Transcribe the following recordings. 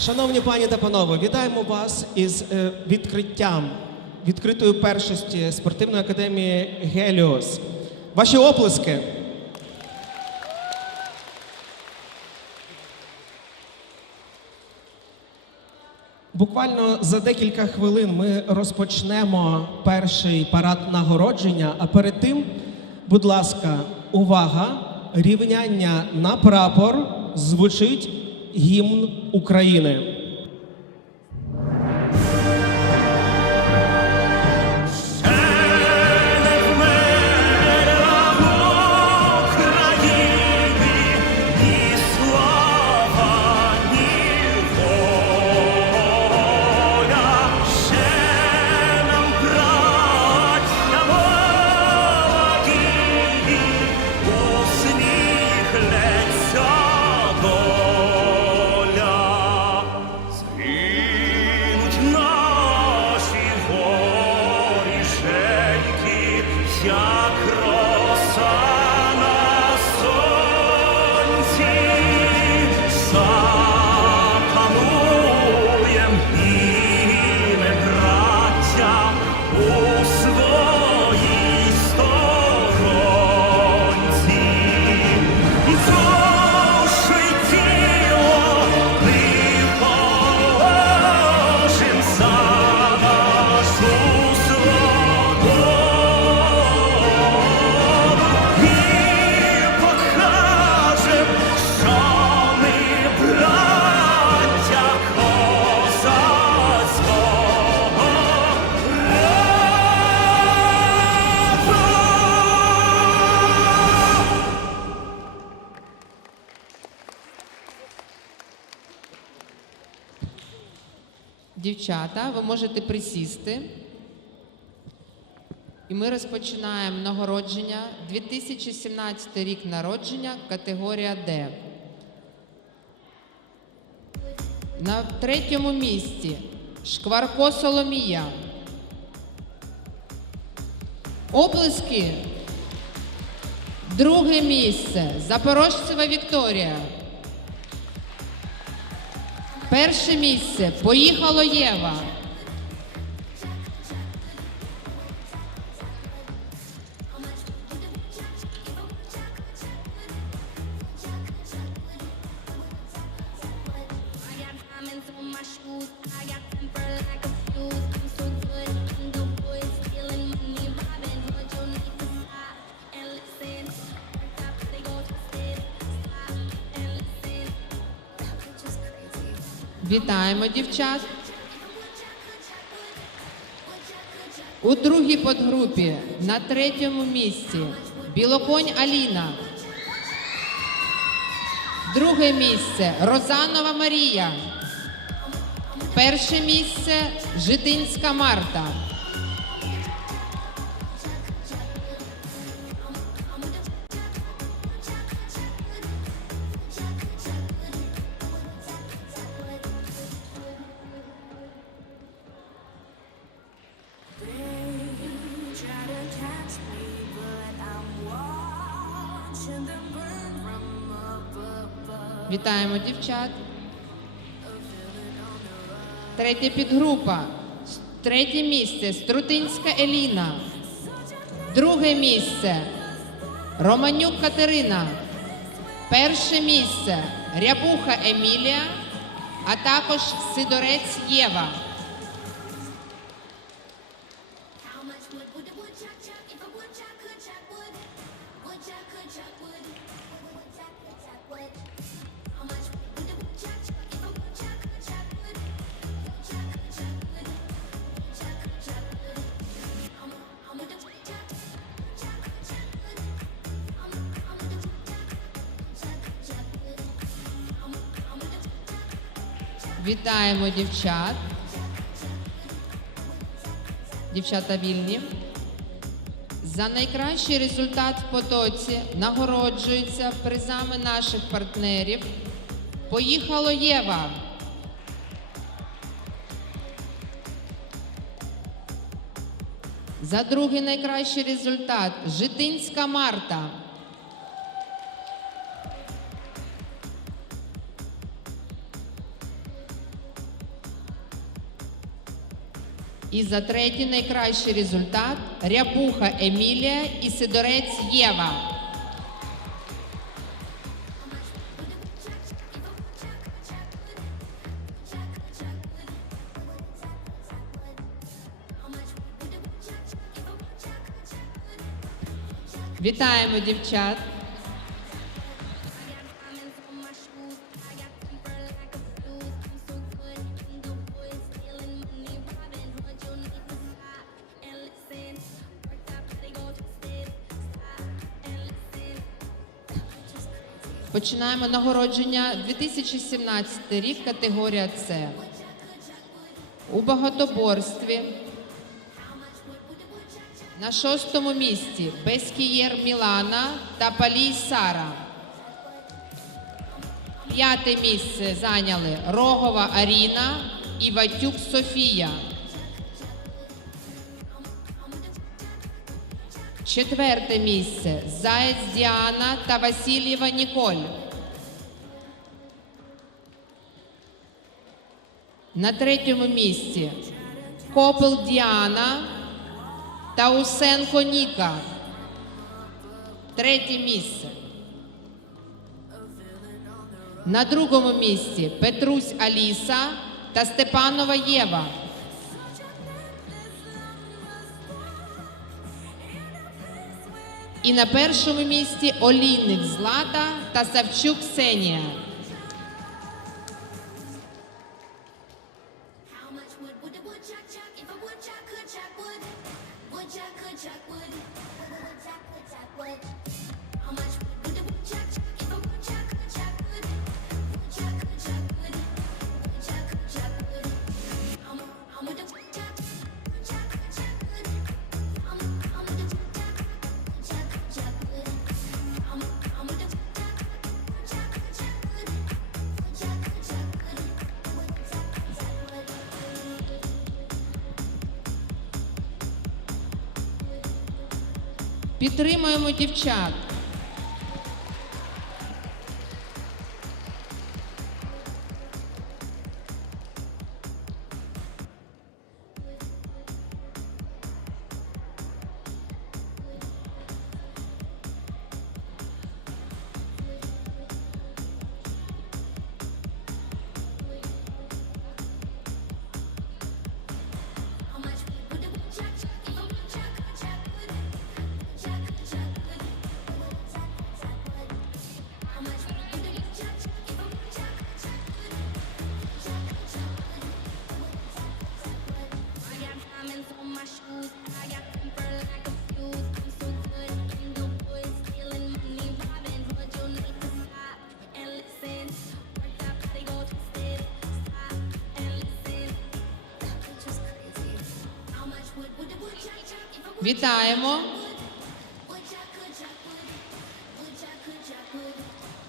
Шановні пані та панове, вітаємо вас із е, відкриттям відкритої першості спортивної академії Геліос. Ваші оплески. Буквально за декілька хвилин ми розпочнемо перший парад нагородження. А перед тим, будь ласка, увага! Рівняння на прапор звучить гімн України. Дівчата, ви можете присісти. І ми розпочинаємо нагородження 2017 рік народження, категорія Д. На третьому місці Шкварко Соломія. Оплески. Друге місце Запорожцева Вікторія. Перше місце поїхало Єва. Вітаємо дівчат. У другій подгрупі на третьому місці Білоконь Аліна. Друге місце Розанова Марія. Перше місце Житинська Марта. Вітаємо дівчат. Третя підгрупа. Третє місце Струтинська Еліна. Друге місце. Романюк Катерина. Перше місце Рябуха Емілія, а також Сидорець Єва. Вітаємо дівчат. Дівчата вільні. За найкращий результат в потоці нагороджуються призами наших партнерів. Поїхало Єва. За другий найкращий результат Житинська Марта. І за третій найкращий результат Рябуха Емілія і Сидорець Єва. Вітаємо дівчат. Починаємо нагородження 2017 рік, категорія С. У багатоборстві на шостому місці Бескієр Мілана та Палій Сара. П'яте місце зайняли Рогова Аріна і Ватюк Софія. Четверте місце Заєць Діана та Васильєва Ніколь. На третьому місці Копел Діана та Усенко Ніка. Третє місце. На другому місці Петрусь Аліса та Степанова Єва. І на першому місці Олійник Злата та Савчук Сенія. Підтримуємо дівчат. Вітаємо.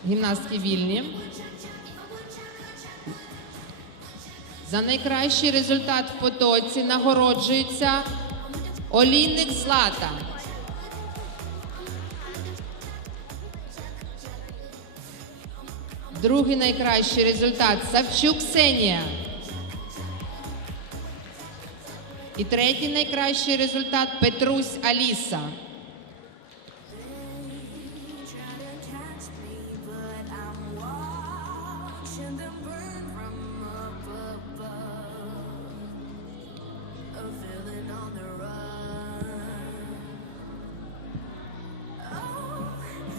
Гімнастки вільні. За найкращий результат в потоці нагороджується олійник злата. Другий найкращий результат Савчук Сенія. І третій найкращий результат Петрусь Аліса.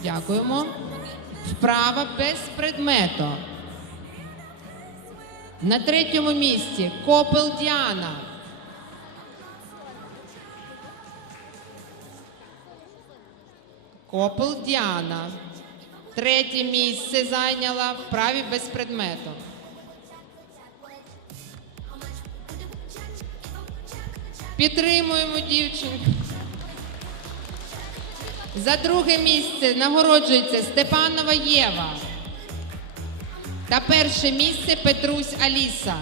Дякуємо. Вправа без предмету. На третьому місці Копел Діана. Копел Діана. Третє місце зайняла в вправі без предмету. Підтримуємо дівчинку. За друге місце нагороджується Степанова Єва. Та перше місце Петрусь Аліса.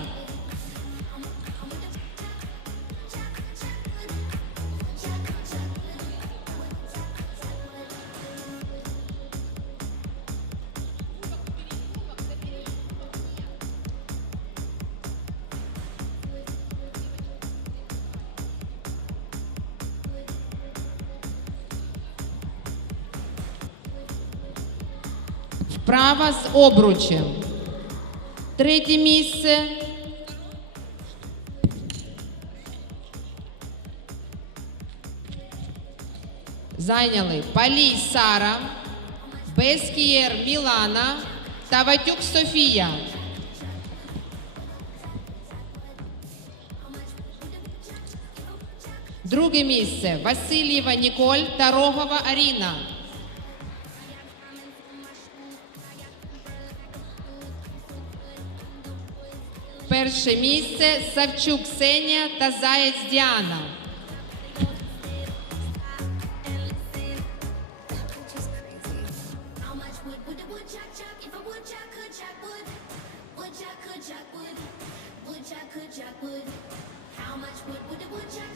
Вправа з обручем. Третє місце. Зайняли Палій Сара, Бескієр Мілана та Ватюк Софія. Друге місце Васильєва Ніколь та Рогова Аріна.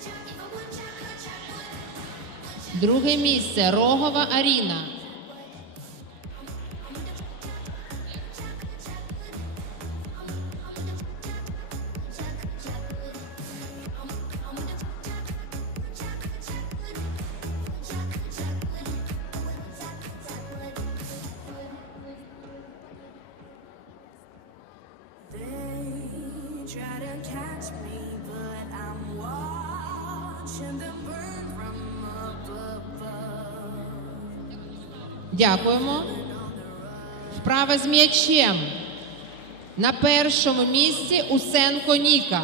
Chuck if a woodchuck could chuck wood? Друге місце Рогова Аріна. Вправа з м'ячем. На першому місці Усенко Ніка.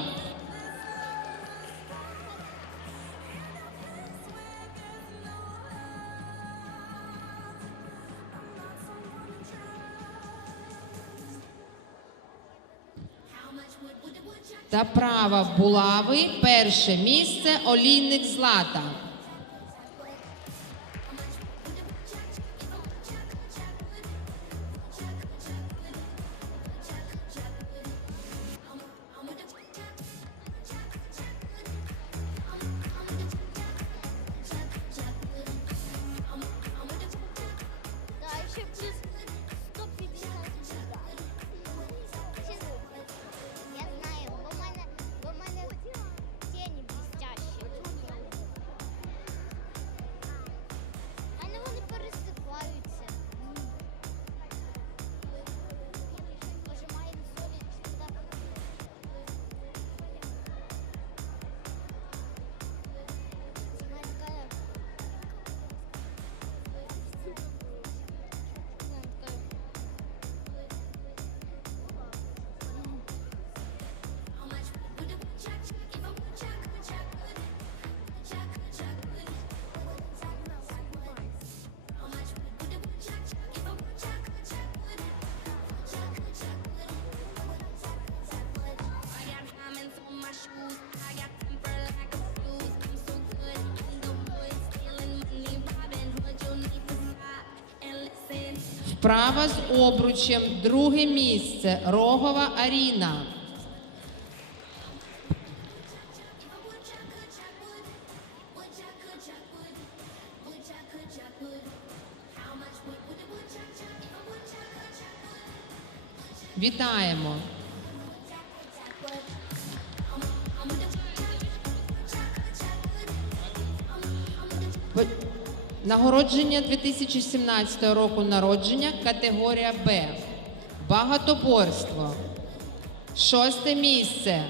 Та права булави перше місце олійник Злата. Вправа з обручем. Друге місце. Рогова Аріна. Вітаємо. Нагородження 2017 року народження категорія Б. Багатоборство. Шосте місце.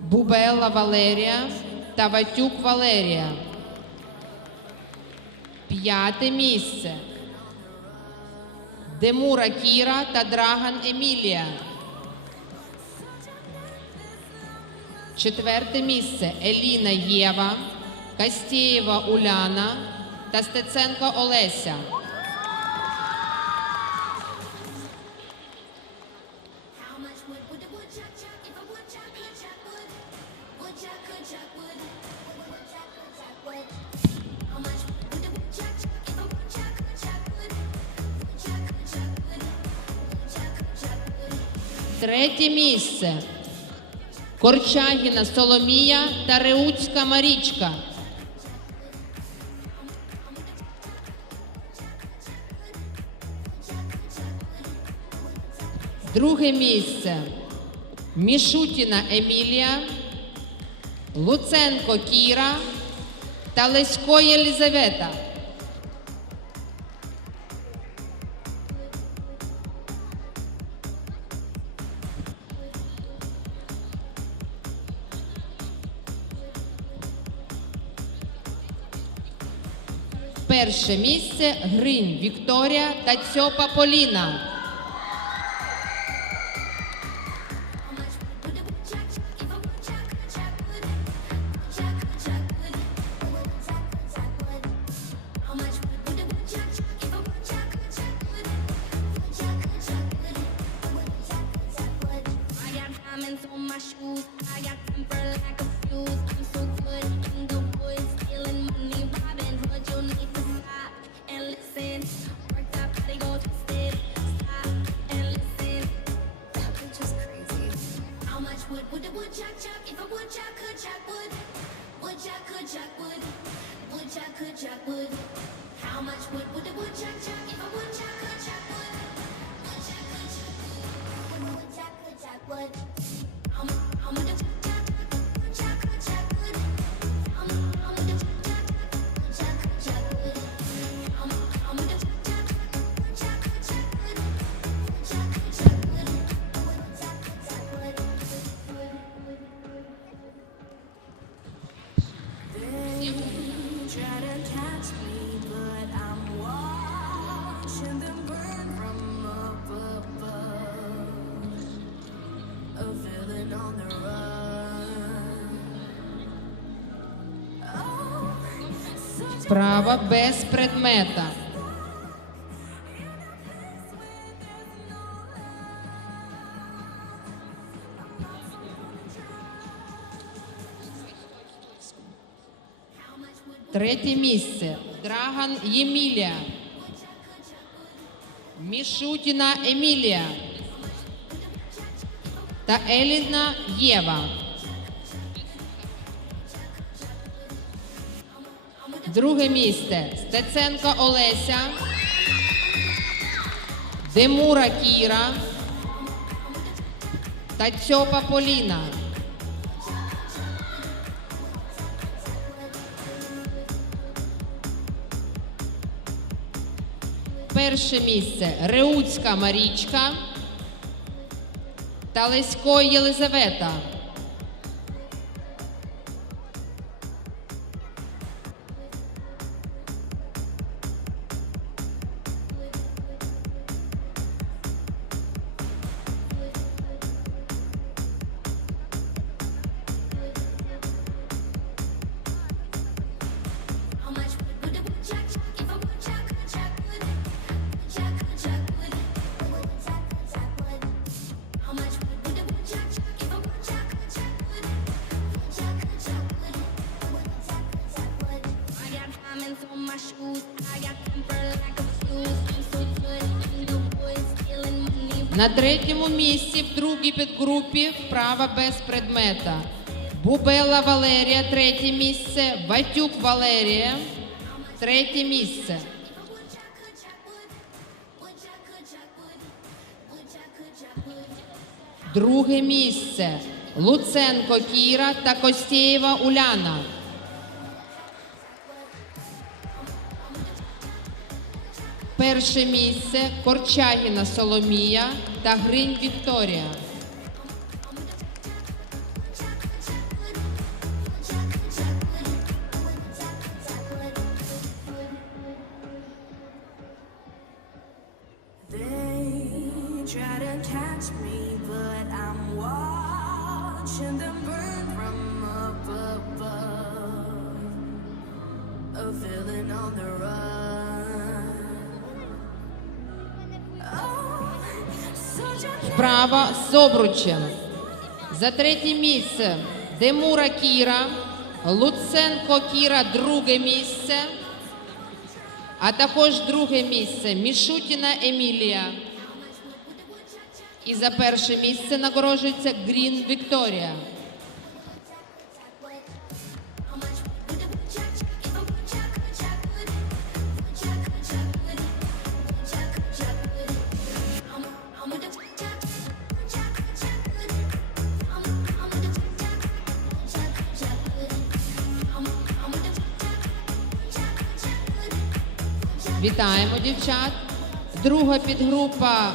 Бубелла Валерія та Ватюк Валерія. П'яте місце. Демура Кіра та Драган Емілія. Четверте місце Еліна Єва, Кастєєва Уляна та Стеценко Олеся. Третє місце. Корчагіна Соломія та Реуцька Марічка. Друге місце Мішутіна Емілія, Луценко Кіра та Лесько Єлізавета. Перше місце Гринь Вікторія та Цьопа Поліна. справа без предмета. Третє місце Драган Ємілія. Мішутіна Емілія та Еліна Єва. Друге місце. Стеценко Олеся, Демура Кіра. Та Цьопа Поліна. Перше місце. Реуцька Марічка. Та Лесько Єлизавета. На третьому місці в другій підгрупі вправа без предмета. Бубела Валерія, третє місце. Батюк Валерія, третє місце. Друге місце. Луценко Кіра та Костєєва Уляна. Перше місце Корчагіна Соломія та Гринь Вікторія. They try to catch з обручем. За третє місце Демура Кіра, Луценко Кіра друге місце, а також друге місце Мішутіна Емілія. І за перше місце нагороджується Грін Вікторія. Вітаємо дівчат. Друга підгрупа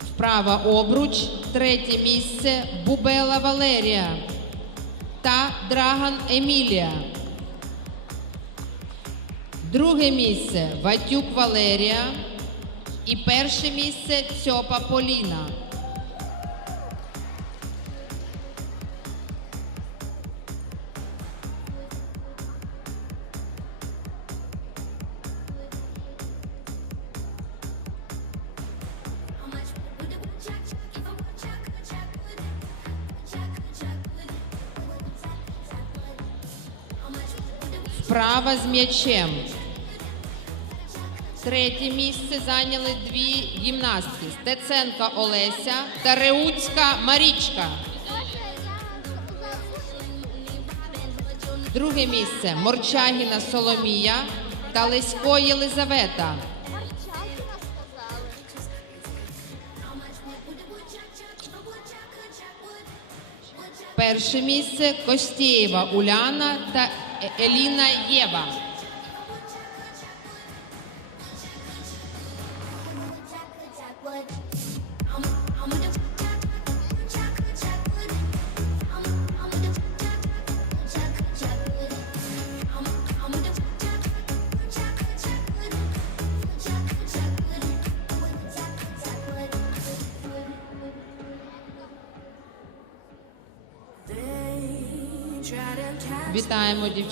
вправа обруч. Третє місце Бубела Валерія та Драган Емілія. Друге місце Ватюк Валерія. І перше місце Цьопа Поліна. Вправа з м'ячем. Третє місце зайняли дві гімнастки Стеценка Олеся та Реуцька Марічка. Друге місце Морчагіна Соломія та Лесько Єлизавета. Перше місце Костєєва Уляна та Еліна Єва.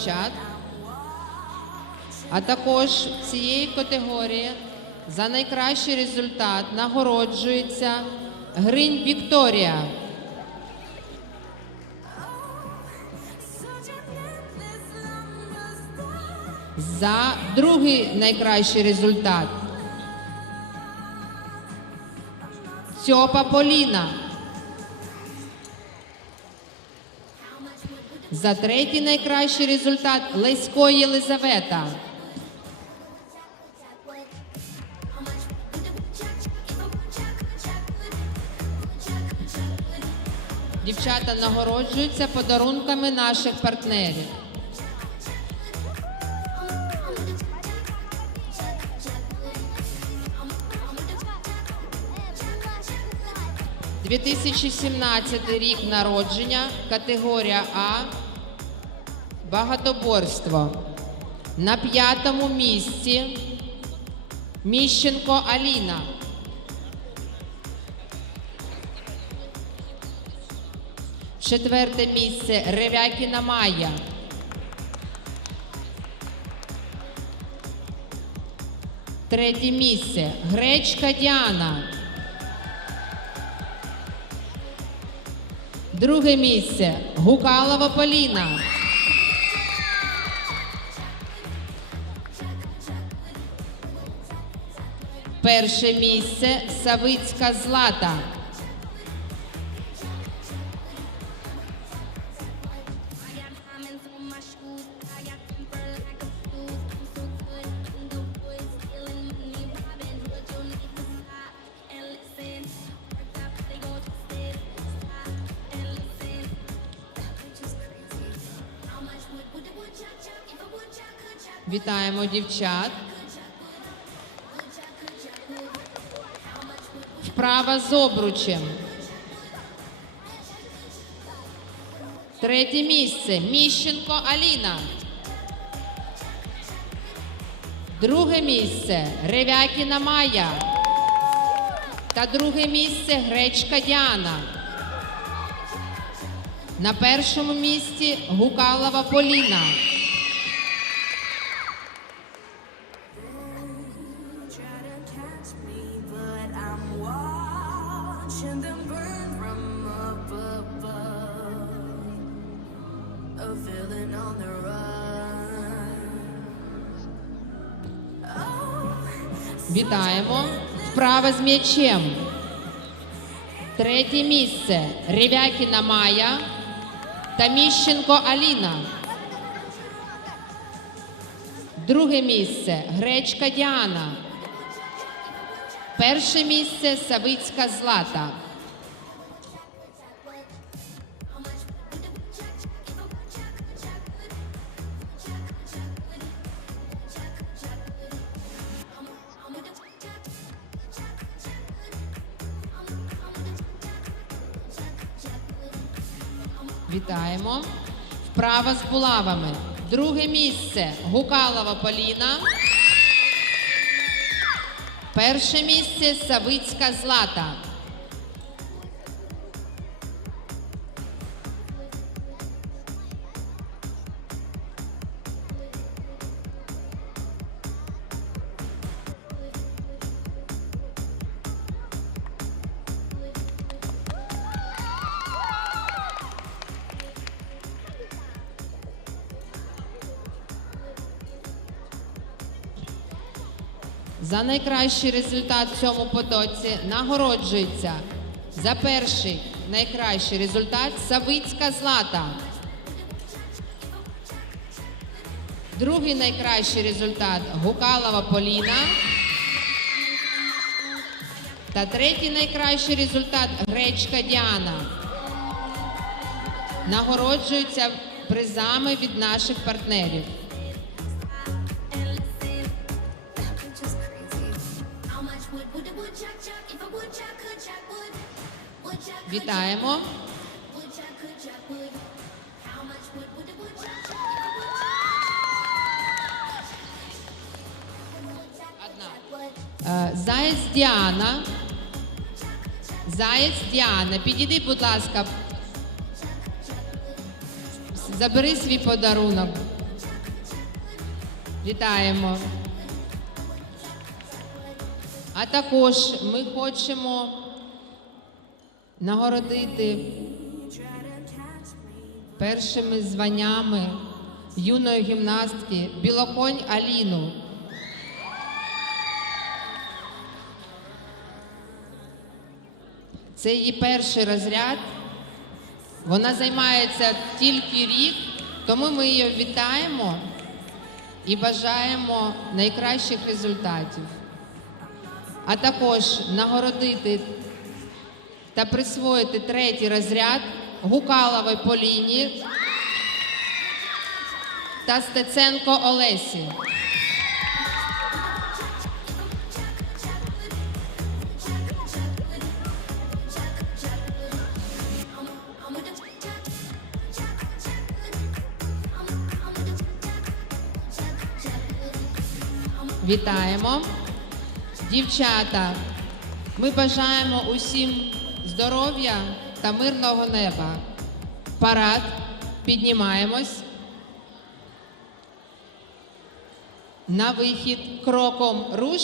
Дівчат. А також цієї категорії за найкращий результат нагороджується Гринь Вікторія. За другий найкращий результат. Цьопа Поліна. За третій найкращий результат Лесько Єлизавета. Дівчата нагороджуються подарунками наших партнерів. – 2017 рік народження, категорія А, багатоборство. На п'ятому місці Міщенко Аліна. Четверте місце Ревякіна Майя. Третє місце Гречка Діана. Друге місце Гукалова Поліна. Перше місце Савицька Злата. dancing. Вітаємо дівчат. Вправа з обручем. Третє місце. Міщенко Аліна. Друге місце Ревякіна Майя. Та друге місце Гречка Діана. На першому місці Гукалова Поліна. Вітаємо. Вправа з м'ячем. Третє місце Ревякіна Майя та Міщенко Аліна. Друге місце Гречка Діана. Перше місце Савицька Злата. Вправа з булавами. Друге місце Гукалова Поліна. Перше місце Савицька Злата. За найкращий результат в цьому потоці нагороджується за перший найкращий результат Савицька Злата. Другий найкращий результат Гукалова Поліна. Та третій найкращий результат Гречка Діана. Нагороджуються призами від наших партнерів. Одна. Е, Заєць Діана. Заєць Діана. Підійди, будь ласка. Забери свій подарунок. Вітаємо. А також ми хочемо нагородити першими званнями юної гімнастки Білоконь Аліну. Це її перший розряд. Вона займається тільки рік, тому ми її вітаємо і бажаємо найкращих результатів. А також нагородити та присвоїти третій розряд Гукаловій Поліні та Стеценко Олесі. Вітаємо. Дівчата, ми бажаємо усім здоров'я та мирного неба. Парад, піднімаємось. На вихід кроком руш